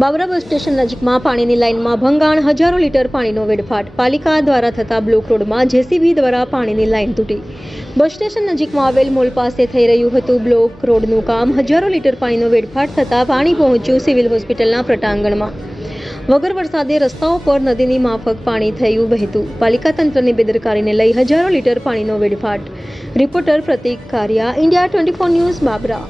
Babra bus station નજીકમાં પાણીની લાઇનમાં ભંગાણ, હજારો લીટર પાણીનો વેડફાટ. પાલિકા દ્વારા થતા બ્લોક રોડમાં જેસીબી દ્વારા પાણીની લાઇન તૂટી. બસ સ્ટેશન નજીકમાં આવેલ મોલ પાસે થઈ રહ્યું હતું બ્લોક રોડનું કામ. હજારો લીટર પાણીનો વેડફાટ થતાં પાણી પહોંચ્યું સિવિલ હોસ્પિટલના પટાંગણમાં. વગર વરસાદે રસ્તાઓ પર નદીની માફક પાણી થયું વહેતું. પાલિકા તંત્રની બેદરકારીને લઈ હજારો લીટર પાણીનો વેડફાટ. રિપોર્ટર પ્રતિક કારિયા, ઇન્ડિયા 24 ન્યૂઝ, બાબરા.